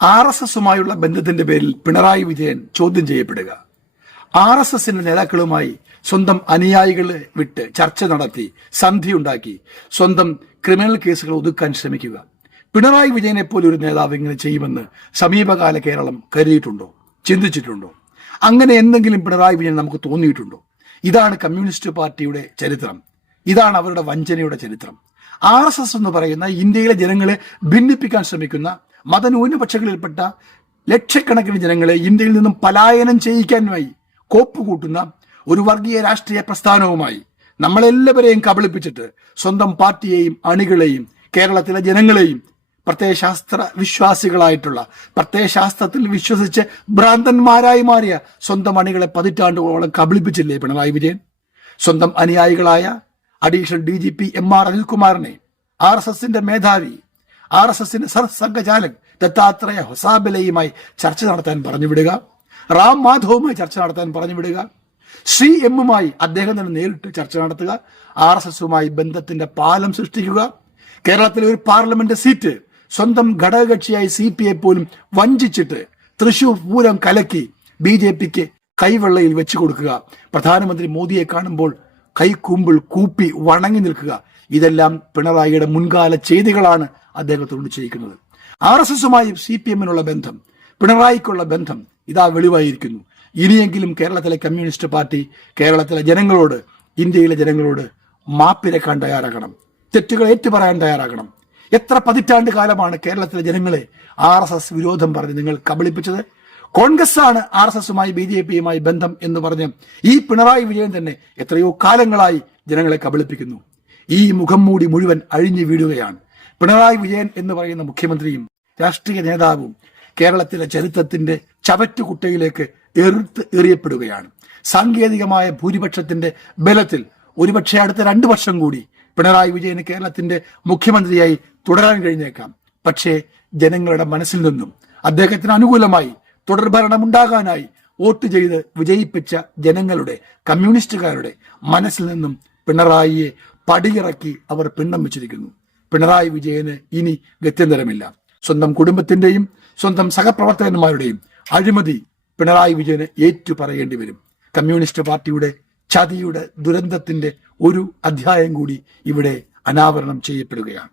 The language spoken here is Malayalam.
RSSുമായുള്ള ബന്ധത്തിന്റെ പേരിൽ പിണറായി വിജയൻ ചോദ്യം ചെയ്യപ്പെടുക, RSSന്റെ നേതാക്കളുമായി സ്വന്തം അനുയായികളെ വിട്ട് ചർച്ച നടത്തി സന്ധിയുണ്ടാക്കി സ്വന്തം ക്രിമിനൽ കേസുകൾ ഒതുക്കാൻ ശ്രമിക്കുക. പിണറായി വിജയനെ പോലെ ഒരു നേതാവ് ഇങ്ങനെ ചെയ്യുമെന്ന് സമീപകാല കേരളം കരുതിയിട്ടുണ്ടോ, ചിന്തിച്ചിട്ടുണ്ടോ? അങ്ങനെ എന്തെങ്കിലും പിണറായി വിജയൻ നമുക്ക് തോന്നിയിട്ടുണ്ടോ? ഇതാണ് കമ്മ്യൂണിസ്റ്റ് പാർട്ടിയുടെ ചരിത്രം, ഇതാണ് അവരുടെ വഞ്ചനയുടെ ചരിത്രം. RSS എന്ന് പറയുന്ന ഇന്ത്യയിലെ ജനങ്ങളെ ഭിന്നിപ്പിക്കാൻ ശ്രമിക്കുന്ന മതന്യൂനപക്ഷങ്ങളിൽപ്പെട്ട ലക്ഷക്കണക്കിന് ജനങ്ങളെ ഇന്ത്യയിൽ നിന്നും പലായനം ചെയ്യിക്കാനുമായി കോപ്പുകൂട്ടുന്ന ഒരു വർഗീയ രാഷ്ട്രീയ പ്രസ്ഥാനവുമായി നമ്മളെല്ലാവരെയും കബളിപ്പിച്ചിട്ട് സ്വന്തം പാർട്ടിയെയും അണികളെയും കേരളത്തിലെ ജനങ്ങളെയും പ്രത്യയശാസ്ത്ര വിശ്വാസികളായിട്ടുള്ള പ്രത്യയശാസ്ത്രത്തിൽ വിശ്വസിച്ച് ഭ്രാന്തന്മാരായി മാറിയ സ്വന്തം അണികളെ പതിറ്റാണ്ടുകളോളം കബളിപ്പിച്ചില്ലേ പിണറായി വിജയൻ? സ്വന്തം അനുയായികളായ അഡീഷണൽ DGP MR അനിൽകുമാറിനെ, RSSന്റെ മേധാവി, RSSന്റെ സർസംഘചാലക് ദത്താത്രേയ ഹൊസാബലയുമായി ചർച്ച നടത്താൻ പറഞ്ഞുവിടുക, റാം മാധവുമായി ചർച്ച നടത്താൻ പറഞ്ഞുവിടുക, CM-മായി അദ്ദേഹം തന്നെ നേരിട്ട് ചർച്ച നടത്തുക, RSSുമായി ബന്ധത്തിന്റെ പാലം സൃഷ്ടിക്കുക, കേരളത്തിലെ ഒരു പാർലമെന്റ് സീറ്റ് സ്വന്തം ഘടകകക്ഷിയായി CPI പോലും വഞ്ചിച്ചിട്ട് തൃശൂർ പൂരം കലക്കി BJPക്ക് കൈവെള്ളയിൽ വെച്ചു കൊടുക്കുക, പ്രധാനമന്ത്രി മോദിയെ കാണുമ്പോൾ കൈക്കുമ്പിൾ കൂപ്പി വണങ്ങി നിൽക്കുക. ഇതെല്ലാം പിണറായിയുടെ മുൻകാല ചെയ്തികളാണ് അദ്ദേഹത്തോട് ചെയ്യിക്കുന്നത്. RSSുമായി CPM-നുള്ള ബന്ധം, പിണറായിക്കുള്ള ബന്ധം ഇതാ വെളിവായിരിക്കുന്നു. ഇനിയെങ്കിലും കേരളത്തിലെ കമ്മ്യൂണിസ്റ്റ് പാർട്ടി കേരളത്തിലെ ജനങ്ങളോട്, ഇന്ത്യയിലെ ജനങ്ങളോട് മാപ്പിരക്കാൻ തയ്യാറാകണം, തെറ്റുകൾ ഏറ്റുപറയാൻ തയ്യാറാകണം. എത്ര പതിറ്റാണ്ട് കാലമാണ് കേരളത്തിലെ ജനങ്ങളെ RSS വിരോധം പറഞ്ഞ് നിങ്ങൾ കബളിപ്പിച്ചത്? കോൺഗ്രസ്സാണ് RSSുമായി BJPയുമായി ബന്ധം എന്ന് പറഞ്ഞ് ഈ പിണറായി വിജയൻ തന്നെ എത്രയോ കാലങ്ങളായി ജനങ്ങളെ കബളിപ്പിക്കുന്നു. ഈ മുഖം മൂടി മുഴുവൻ അഴിഞ്ഞു വീഴുകയാണ്. പിണറായി വിജയൻ എന്ന് പറയുന്ന മുഖ്യമന്ത്രിയും രാഷ്ട്രീയ നേതാവും കേരളത്തിലെ ചരിത്രത്തിന്റെ ചവറ്റുകുട്ടയിലേക്ക് എറിയപ്പെടുകയാണ്. സാങ്കേതികമായ ഭൂരിപക്ഷത്തിന്റെ ബലത്തിൽ ഒരുപക്ഷെ അടുത്ത 2 വർഷം കൂടി പിണറായി വിജയന് കേരളത്തിന്റെ മുഖ്യമന്ത്രിയായി തുടരാൻ കഴിഞ്ഞേക്കാം. പക്ഷേ ജനങ്ങളുടെ മനസ്സിൽ നിന്നും അദ്ദേഹത്തിന് അനുകൂലമായി തുടർഭരണമുണ്ടാകാനായി വോട്ട് ചെയ്ത് വിജയിപ്പിച്ച ജനങ്ങളുടെ, കമ്മ്യൂണിസ്റ്റുകാരുടെ മനസ്സിൽ നിന്നും പിണറായിയെ പടിയിറക്കി അവർ പിണ്ഡം വെച്ചിരിക്കുന്നു. പിണറായി വിജയന് ഇനി ഗത്യന്തരമില്ല. സ്വന്തം കുടുംബത്തിന്റെയും സ്വന്തം സഹപ്രവർത്തകന്മാരുടെയും അഴിമതി പിണറായി വിജയന് ഏറ്റുപറയേണ്ടി വരും. കമ്മ്യൂണിസ്റ്റ് പാർട്ടിയുടെ ചതിയുടെ ദുരന്തത്തിന്റെ ഒരു അധ്യായം കൂടി ഇവിടെ അനാവരണം ചെയ്യപ്പെടുകയാണ്.